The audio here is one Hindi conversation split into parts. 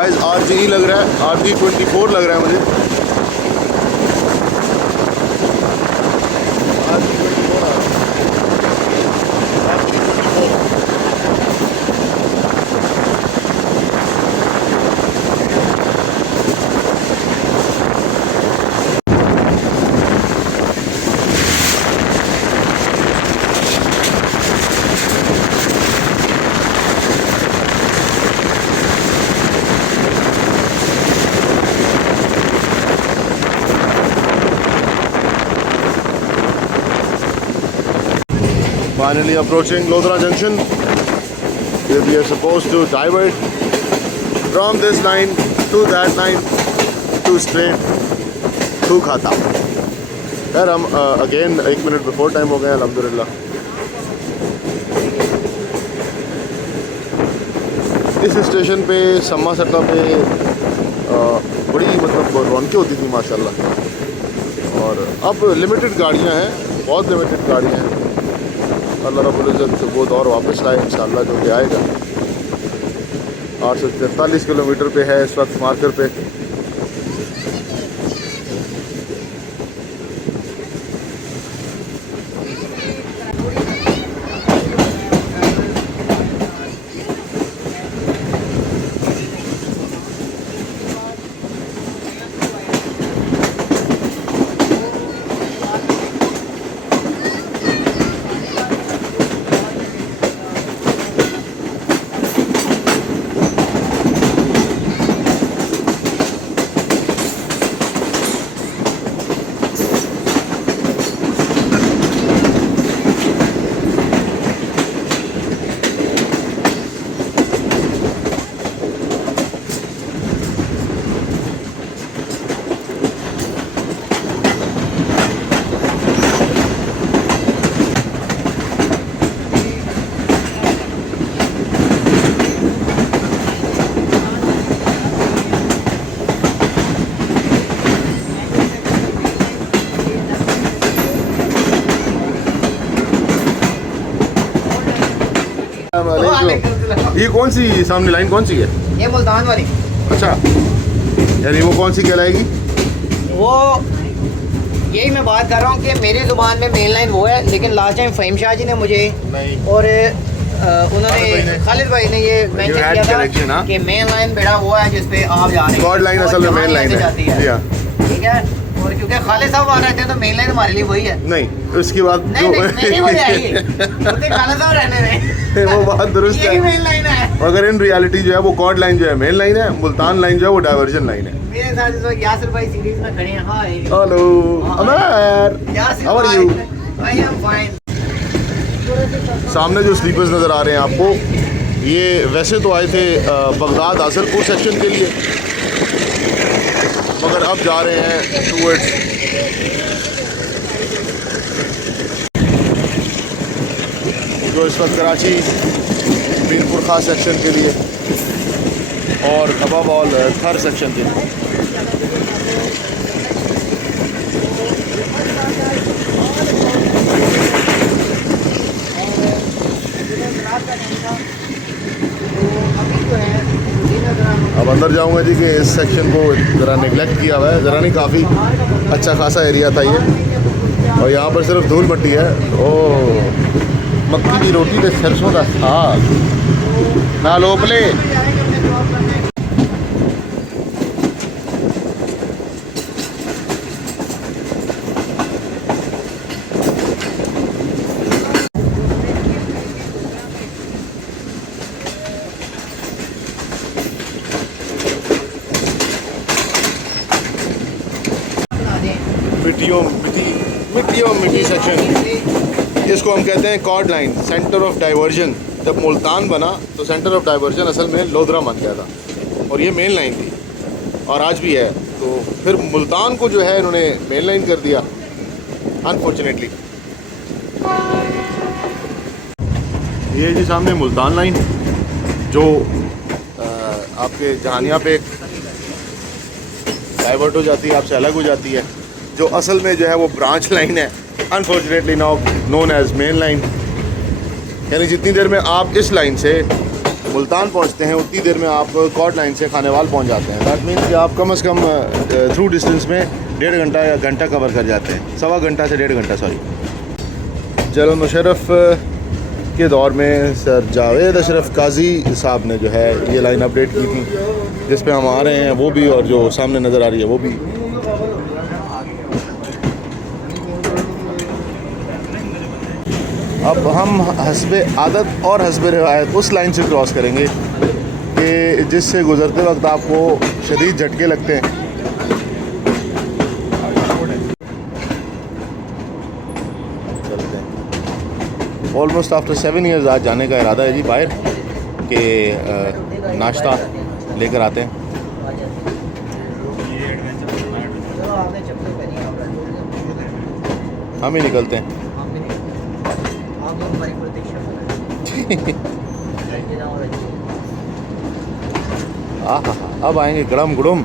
गाइस RGE लग रहा है, RG24 लग रहा है मुझे। Finally approaching Lodhra Junction, where we are supposed to divert from this line to that line to straight to Khata. यार हम अगेन 1 मिनट बिफोर टाइम हो गए अल्हम्दुलिल्लाह। इस स्टेशन पे सम्मा सट्टा पे बड़ी मतलब रौनकें होती थी माशाल्लाह। और अब लिमिटेड गाड़ियां हैं, बहुत लिमिटेड गाड़ियां हैं। अल्लाह रब्बुल इज़्ज़त वो दौर वापस लाए इंशाअल्लाह, जो कि आएगा। 843 किलोमीटर पे है इस वक्त मार्कर पे। ये कौन सी सामने लाइन कौन सी है? ये मुल्तान वाली। अच्छा, यानी वो कौन सी कहलाएगी? वो यही मैं बात कर रहा हूँ कि मेरी ज़ुबान में मेन लाइन वो है, लेकिन लास्ट टाइम फ़हीम शाह जी ने मुझे और उन्होंने खालिद भाई ने ये मेंशन किया था कि मेन लाइन बेड़ा वो है जिस पे आप जा रहे हैं। गॉड लाइन असल में मेन लाइन है, ठीक है। और क्योंकि खालिद साहब आ रहे थे तो मेन लाइन हमारे लिए वही है। नहीं, उसकी बात वो बात दुरुस्त है, मगर इन रियलिटी जो है वो कॉर्ड लाइन जो है मेन लाइन है, मुल्तान लाइन जो है वो डाइवर्जन लाइन है। मेरे साथ इस वक्त यासिर भाई सीरीज में खड़े हैं। Hi, hello Amar, how are you? I am fine. सामने जो स्लीपर्स नज़र आ रहे हैं आपको, ये वैसे तो आए थे बगदाद आसलपुर सेक्शन के लिए, मगर अब जा रहे हैं टूवर्ड्स जो इस वक्त कराची मीरपुर खास सेक्शन के लिए और अबव ऑल थर सेक्शन के लिए। अब अंदर जाऊंगा जी कि इस सेक्शन को ज़रा निगलेक्ट किया हुआ है, ज़रा नहीं काफ़ी अच्छा खासा एरिया था ये, और यहाँ पर सिर्फ धूल मट्टी है। ओ मक्की की रोटी तो सरसों का साग ना लोपले। मिट्टी सेक्शन, इसको हम कहते हैं chord line, centre of diversion. जब मुल्तान बना तो सेंटर ऑफ डाइवर्जन असल में लोधरा बन गया था, और ये मेन लाइन थी और आज भी है। तो फिर मुल्तान को जो है इन्होंने मेन लाइन कर दिया अनफॉर्चुनेटली। ये जी सामने मुल्तान लाइन जो आपके जहानिया पे डाइवर्ट हो जाती है, आपसे अलग हो जाती है, जो असल में जो है वो ब्रांच लाइन है, unfortunately now known as main line. यानी जितनी देर में आप इस लाइन से मुल्तान पहुंचते हैं उतनी देर में आप कॉर्ड लाइन से खानेवाल पहुंच जाते हैं। दैट मीन्स कि आप कम से कम थ्रू डिस्टेंस में 1.5 घंटा या घंटा कवर कर जाते हैं, 1.25 घंटा से 1.5 घंटा सॉरी। जनरल मुशर्रफ के दौर में सर जावेद अशरफ काजी साहब ने जो है ये लाइन अपडेट की थी, जिस पे हम आ रहे हैं वो भी, और जो सामने नज़र आ रही है वो भी। अब हम हस्बे आदत और हस्बे रिवायत उस लाइन से क्रॉस करेंगे कि जिससे गुज़रते वक्त आपको शदीद झटके लगते हैं। ऑलमोस्ट आफ्टर 7 ईयर्स आज जाने का इरादा है जी बाहर के नाश्ता लेकर आते हैं। हम ही निकलते हैं। अब आएंगे गड़म गुड़म।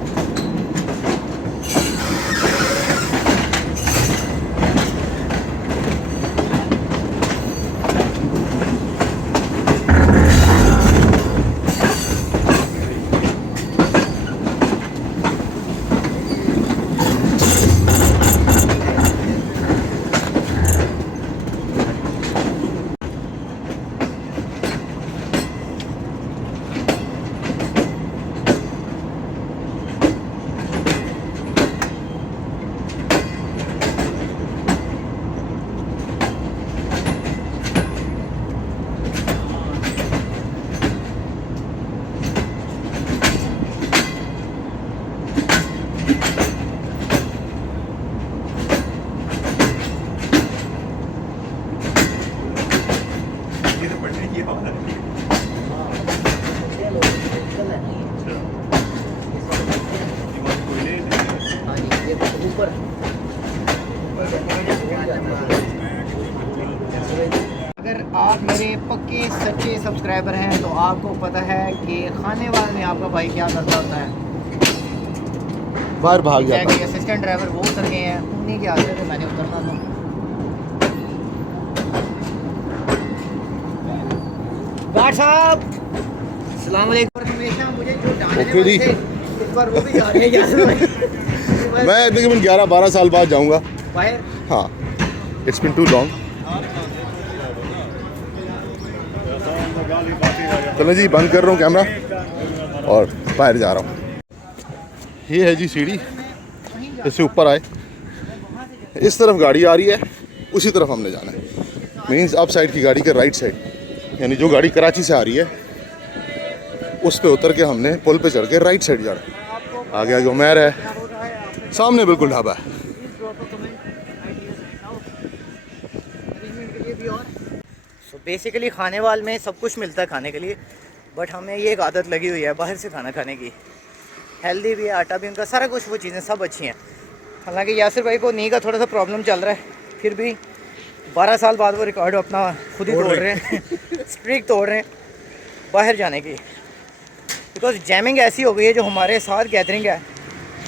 अगर आप मेरे पक्के सच्चे सब्सक्राइबर हैं तो आपको पता है कि खानेवाल में आपका भाई क्या करता होता है, बाहर भाग जाता है। असिस्टेंट ड्राइवर वो उतर गए हैं, उन्हीं के आगे से मैंने उतरना था। गार्ड साहब अस्सलाम वालेकुम। हमेशा मुझे जो डांटने वाले थे इस बार वो भी जा रहे हैं यासर भाई। मैं तकरीबन 11-12 साल बाद जाऊंगा बाहर। हाँ, इट्स बिन टू लॉन्ग। चलो जी, बंद कर रहा हूँ कैमरा और बाहर जा रहा हूँ। ये है जी सीढ़ी, इससे ऊपर आए, इस तरफ गाड़ी आ रही है, उसी तरफ हमने जाना है। मीन्स अप साइड की गाड़ी के राइट साइड, यानी जो गाड़ी कराची से आ रही है उस पे उतर के हमने पुल पे चढ़ के राइट साइड जाना है। आगे आगे उमैर है, सामने बिल्कुल ढाबा है। सो बेसिकली खानेवाल में सब कुछ मिलता है खाने के लिए, बट हमें ये एक आदत लगी हुई है बाहर से खाना खाने की। हेल्दी भी है, आटा भी उनका सारा कुछ, वो चीज़ें सब अच्छी हैं। हालांकि यासिर भाई को नी का थोड़ा सा प्रॉब्लम चल रहा है, फिर भी 12 साल बाद वो रिकॉर्ड अपना खुद ही तोड़ रहे हैं स्ट्रीक तोड़ रहे हैं बाहर जाने की। बिकॉज जैमिंग ऐसी हो गई है, जो हमारे साथ गैदरिंग है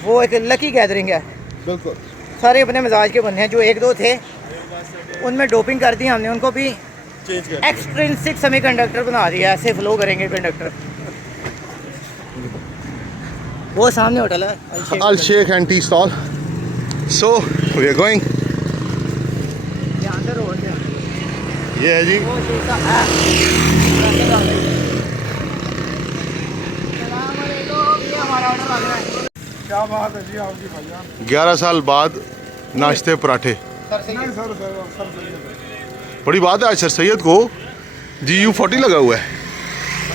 वो एक लकी गैदरिंग है। बिल्कुल सारे अपने मिजाज के बंदे हैं। जो 1-2 थे उनमें डोपिंग कर दी हमने, उनको भी एक्सट्रिंसिक सेमीकंडक्टर बना दिया, ऐसे फ्लो करेंगे कंडक्टर। वो सामने होटल है Al Sheikh and tea stall. So we are going. ये है जी, क्या बात है जी आपकी भैया। 11 साल बाद नाश्ते पराठे, नहीं सर बड़ी बात है आज सर सैयद को GU40 लगा हुआ है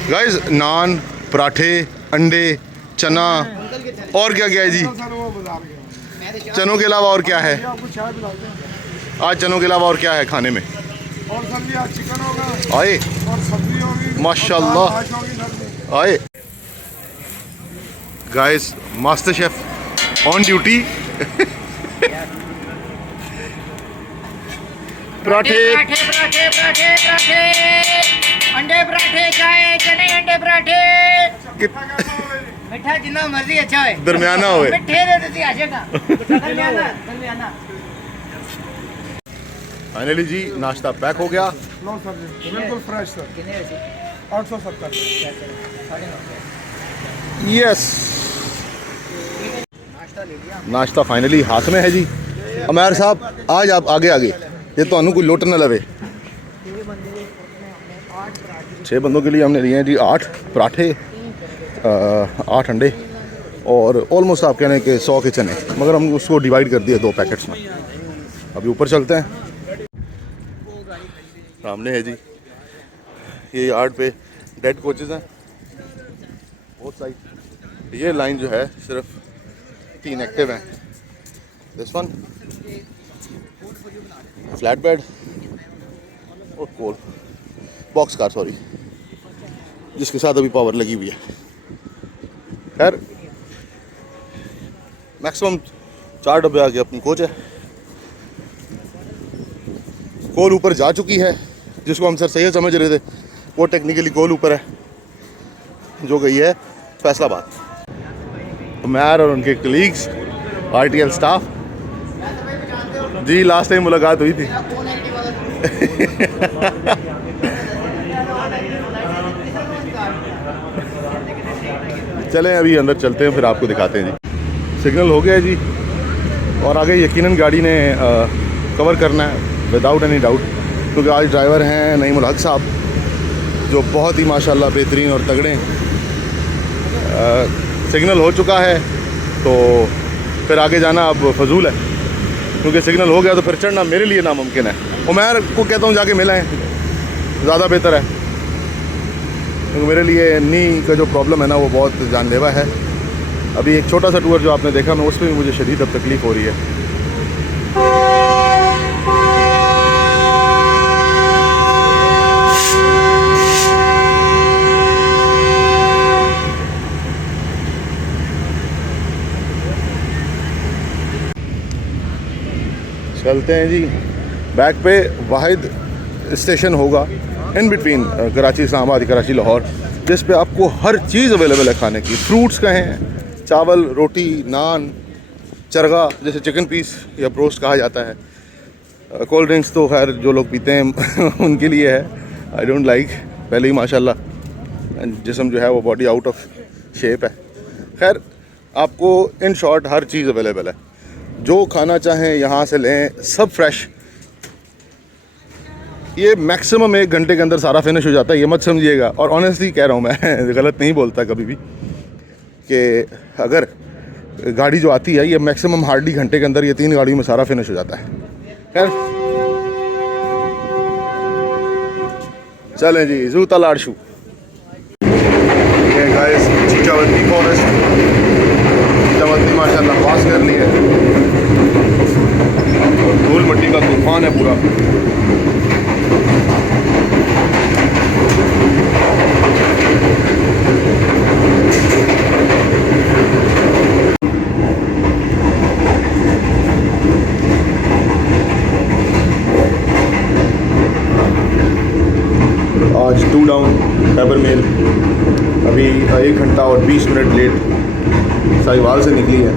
गाइस। नान, पराठे, अंडे, चना और क्या क्या है जी? सर वो बाजार गया। चनों के अलावा और क्या है? आपको चाय पिलाते हैं। आज चनों के अलावा और क्या है खाने में? और सर जी आज चिकन होगा आए और सब्जी होगी माशाल्लाह। और छाछ होगी सर जी। आए guys, master chef on duty. पराठे, पराठे पराठे पराठे पराठे, अंडे पराठे, चाय, चने, अंडे पराठे। मिठा जितना मर्जी अच्छा है, दरमियाना होए। मिठे दे देती आशेगा दरमियाना दरमियाना। फाइनली जी नाश्ता पैक हो गया। लो सर जी बिल्कुल फ्रेश सर। कितने 870। यस, नाश्ता फाइनली हाथ में है जी। अमैर साहब आज आप आगे आगे, ये तो कोई लुट न लवे। 6 बंदों के लिए हमने लिए हैं जी 8 पराठे, 8 अंडे और ऑलमोस्ट आप कह रहे हैं कि 100 के चने, मगर हम उसको डिवाइड कर दिया 2 पैकेट्स में। अभी ऊपर चलते हैं। सामने है जी ये यार्ड पे डेड कोचेस हैं बहुत साइड। ये लाइन जो है सिर्फ 3 एक्टिव हैं। दिस वन फ्लैट बेड और कोल बॉक्स कार, सॉरी, जिसके साथ अभी पावर लगी हुई है। खैर मैक्सिमम 4 डब्बे आगे अपनी कोच है। कोल ऊपर जा चुकी है, जिसको हम सर सैयद समझ रहे थे, वो टेक्निकली कोल ऊपर है, जो गई है फैसलाबाद। मैर और उनके कलीग्स, RTL स्टाफ जी, लास्ट टाइम मुलाकात हुई थी। चलें अभी अंदर चलते हैं, फिर आपको दिखाते हैं जी। सिग्नल हो गया है जी और आगे यकीनन गाड़ी ने कवर करना है विदाउट एनी डाउट, क्योंकि आज ड्राइवर हैं नईम उल हक साहब, जो बहुत ही माशाल्लाह बेहतरीन और तगड़े हैं। सिग्नल हो चुका है तो फिर आगे जाना अब फजूल है, क्योंकि सिग्नल हो गया तो फिर चढ़ना मेरे लिए नामुमकिन है। उमैर को कहता हूँ जाके मिलें, ज़्यादा बेहतर है, क्योंकि मेरे लिए नी का जो प्रॉब्लम है ना वो बहुत जानलेवा है। अभी एक छोटा सा टूर जो आपने देखा मैं उसमें भी मुझे शदीद अब तकलीफ़ हो रही है। चलते हैं जी। बैक पे वाहिद स्टेशन होगा इन बिटवीन कराची इस्लामाबाद, कराची लाहौर, जिस पे आपको हर चीज़ अवेलेबल है खाने की। फ्रूट्स कहें, चावल, रोटी, नान, चरगा जैसे चिकन पीस या ब्रोस्ट कहा जाता है। कोल्ड ड्रिंक्स तो खैर जो लोग पीते हैं उनके लिए है, आई डोंट लाइक। पहले ही माशाल्लाह जिस्म जो है वो बॉडी आउट ऑफ शेप है। खैर आपको in short her cheese available है, जो खाना चाहें यहाँ से लें, सब फ्रेश। ये मैक्सिमम 1 घंटे के अंदर सारा फिनिश हो जाता है, ये मत समझिएगा। और ऑनेस्टली कह रहा हूँ मैं, गलत नहीं बोलता कभी भी, कि अगर गाड़ी जो आती है ये मैक्सिमम हार्डली घंटे के अंदर ये 3 गाड़ियों में सारा फिनिश हो जाता है। खैर चलें जी, जू तलाशू गाइस, चीचावती फॉरेस्ट, चीचावती माशाल्लाह पास कर ली है और धूल मिट्टी का तूफान है पूरा। आज 2 डाउन खैबर मेल अभी 1 घंटा और 20 मिनट लेट साहिवाल से निकली है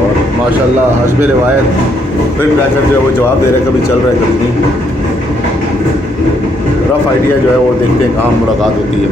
और माशाल्लाह हस्बे रिवायत फिर ट्रैकर जो है वो जवाब दे रहा है, कभी चल रहा है कभी नहीं। रफ़ आइडिया जो है वो देखते हैं कहाँ मुलाकात होती है।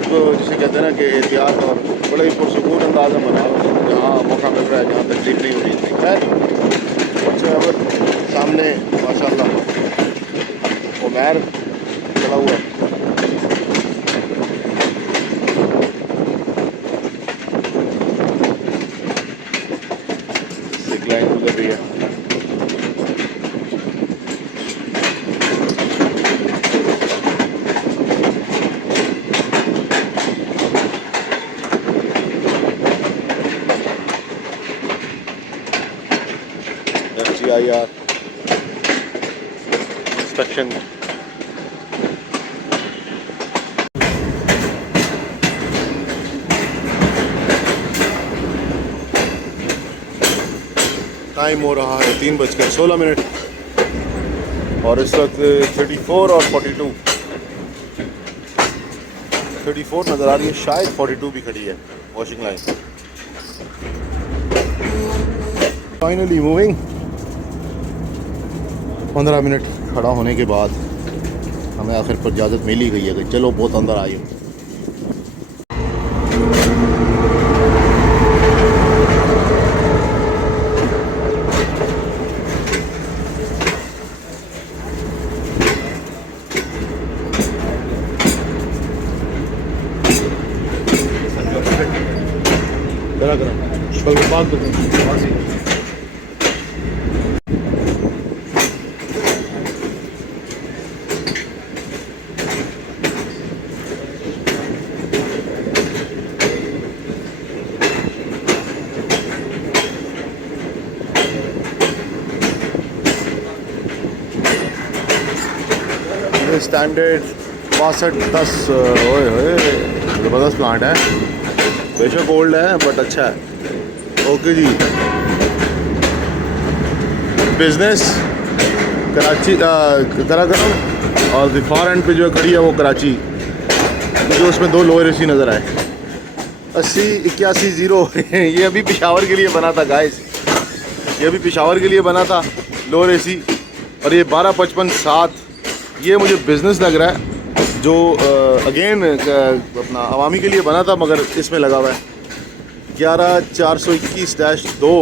बहुत जिसे कहते हैं ना कि एहतियात और बड़े ही पुरसकून अंदाज में बना रहा हूँ, जहाँ मौका मिल रहा है, जहाँ तकलीफ नहीं हो रही थी। खैर सामने माशाल्लाह उमैर खड़ा हुआ है। एक लाइन गुजर रही है। FGIR इंस्पेक्शन टाइम हो रहा है 3:16 और इस वक्त 34 और 42 34 नज़र आ रही है, शायद 42 भी खड़ी है washing line. Finally moving. 15 minute खड़ा होने के बाद हमें आखिर पर इजाज़त मिल ही गई है कि चलो बहुत अंदर आई हूँ। स्टैंडर्ड 6210 ओए होए ज़बरदस्त प्लांट है, बेशक ओल्ड है बट अच्छा है। ओके जी, बिजनेस कराची कराकरम और द फार एंड पे जो खड़ी है वो कराची, मुझे उसमें 2 लोअर एसी नज़र आए। 80-81-0 ये अभी पेशावर के लिए बना था गाइस, ये अभी पेशावर के लिए बना था लोअर एसी। और ये 1255-7 ये मुझे बिज़नेस लग रहा है, जो अगेन अपना अवामी के लिए बना था मगर इसमें लगा हुआ है 11421-2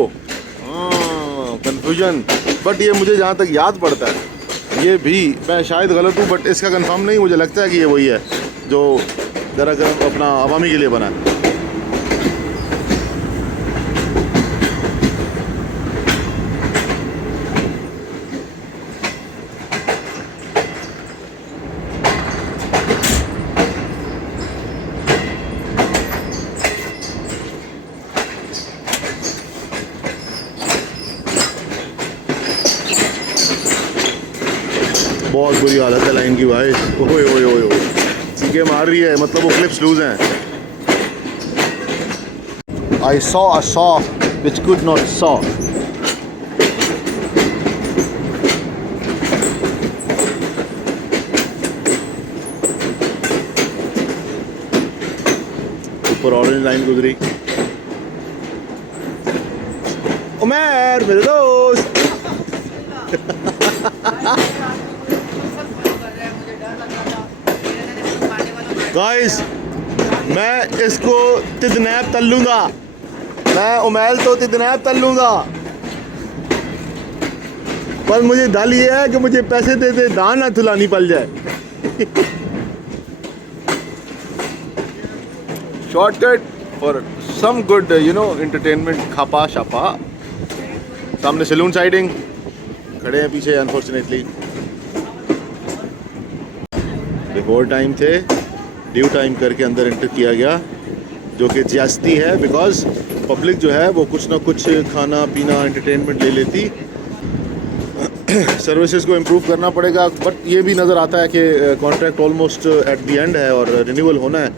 कन्फ्यूजन। बट ये मुझे जहाँ तक याद पड़ता है, ये भी मैं शायद गलत हूँ बट इसका कंफर्म नहीं, मुझे लगता है कि ये वही है जो ज़रा अपना अवामी के लिए बना है। बहुत बुरी हालत है लाइन की भाई, ओए ओए ओए ओए सीके मार रही है, मतलब वो क्लिप्स लूज हैं। I saw a saw which could not saw. ऊपर ऑरेंज लाइन गुजरी। उमर मेरे दोस्त गाइस, मैं इसको तिदनैब तल लूँगा, मैं उमैल तो तिदनैब तल लूँगा, पर मुझे दल ये है कि मुझे पैसे दे दे, दान ना थुलानी पड़ जाए। Shortcut for some good entertainment, खापा शापा। सामने सैलून साइडिंग खड़े हैं पीछे अनफॉर्चुनेटली। बिफोर टाइम थे, ड्यू टाइम करके अंदर एंटर किया गया, जो कि ज्यादती है बिकॉज पब्लिक जो है वो कुछ ना कुछ खाना पीना एंटरटेनमेंट ले लेती। सर्विसेज को इम्प्रूव करना पड़ेगा, बट ये भी नज़र आता है कि contract almost at the end है और रिन्यूअल होना है।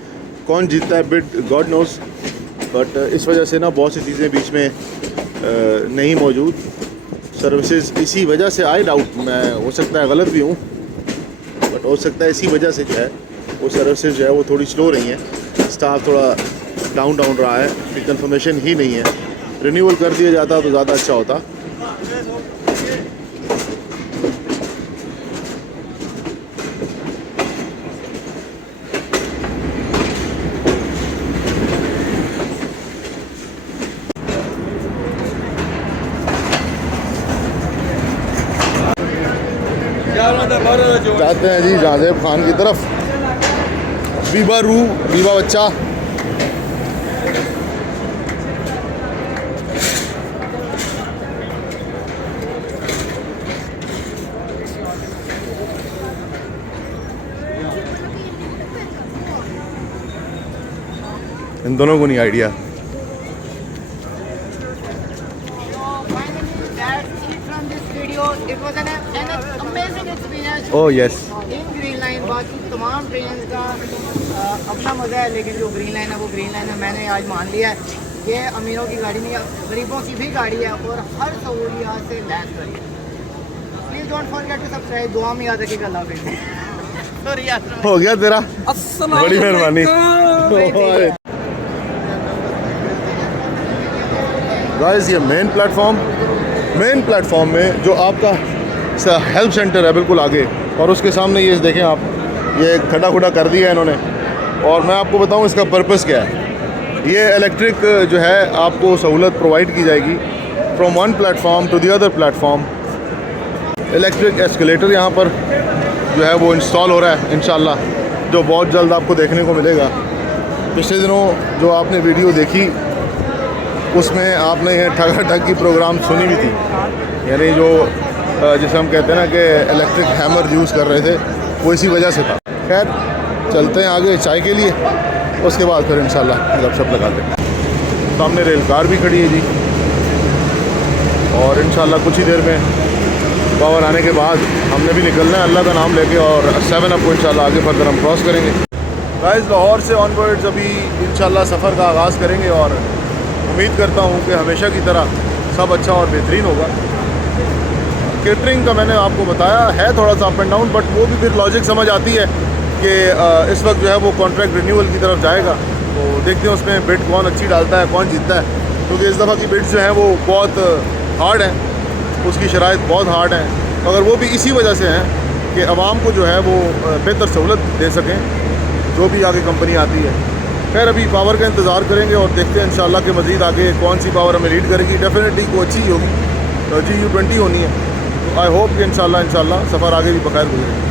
कौन जीतता है बिड गॉड नोस, बट इस वजह से ना बहुत सी चीज़ें बीच में नहीं मौजूद। सर्विसेज इसी वजह से, आई डाउट, मैं हो सकता है गलत भी हूँ बट हो सकता है इसी वजह से जो है वो सर्विसेज जो है वो थोड़ी स्लो रही हैं। स्टाफ थोड़ा डाउन रहा है, फिर कंफर्मेशन ही नहीं है। रिन्यूअल कर दिया जाता तो ज़्यादा अच्छा होता। जाते हैं जी जहाज़ेब खान की तरफ। बीबा रू, बीबा बच्चा। इन दोनों को नहीं आइडिया। Oh yes. इन ग्रीन लाइन बाकी तमाम ट्रेन का अपना मज़ा है, लेकिन जो ग्रीन लाइन है वो ग्रीन लाइन है। मैंने आज मान लिया है ये अमीरों की गाड़ी नहीं है, गरीबों की भी गाड़ी है और हर सहूलियात से लैस गाड़ी है। Please don't forget to subscribe. दुआ में याद रखिएगा। अल्लाह हाफ़िज़। सॉरी यार, हो गया तेरा, बड़ी मेहरबानी। गाइस ये मेन प्लेटफॉर्म में जो आपका हेल्प सेंटर है बिल्कुल आगे, और उसके सामने ये देखें आप, ये खड़ा खुड़ा कर दिया है इन्होंने। और मैं आपको बताऊं इसका पर्पस क्या है। ये इलेक्ट्रिक जो है आपको सहूलत प्रोवाइड की जाएगी from one platform to the other platform. Electric escalator यहाँ पर जो है वो इंस्टॉल हो रहा है इंशाल्लाह, जो बहुत जल्द आपको देखने को मिलेगा। पिछले दिनों जो आपने वीडियो देखी उसमें आपने ये ठगा की प्रोग्राम सुनी भी थी, यानी जो जिसे हम कहते हैं ना कि इलेक्ट्रिक हैमर यूज़ कर रहे थे, वो इसी वजह से था। खैर चलते हैं आगे चाय के लिए, उसके बाद फिर इंशाल्लाह गपशप लगाते हैं। सामने रेल कार भी खड़ी है जी, और इंशाल्लाह कुछ ही देर में पावर आने के बाद हमने भी निकलना है अल्लाह का नाम लेके, और 7 अप को इंशाल्लाह आगे फर्दर हम क्रॉस करेंगे। गाइस लाहौर से ऑनवर्ड्स अभी इंशाल्लाह सफ़र का आगाज़ करेंगे, और उम्मीद करता हूँ कि हमेशा की तरह सब अच्छा और बेहतरीन होगा। केटरिंग का मैंने आपको बताया है थोड़ा सा अप एंड डाउन, बट वो भी फिर लॉजिक समझ आती है कि इस वक्त जो है वो कॉन्ट्रैक्ट रिन्यूअल की तरफ जाएगा, तो देखते हैं उसमें बिड कौन अच्छी डालता है, कौन जीतता है। क्योंकि इस दफ़ा की बिड्स जो हैं वो बहुत हार्ड हैं, उसकी शराइत बहुत हार्ड हैं, मगर वो भी इसी वजह से हैं कि आवाम को जो है वो बेहतर सहूलत दे सकें जो भी आगे कंपनी आती है। खैर अभी पावर का इंतज़ार करेंगे और देखते हैं इंशाल्लाह कि मज़ीद आगे कौन सी पावर हमें लीड करेगी। डेफिनेटली वो अच्छी ही होगी, GU20 होनी है। तो आई होप कि इंशाल्लाह सफ़र आगे भी बखैर गुजरे।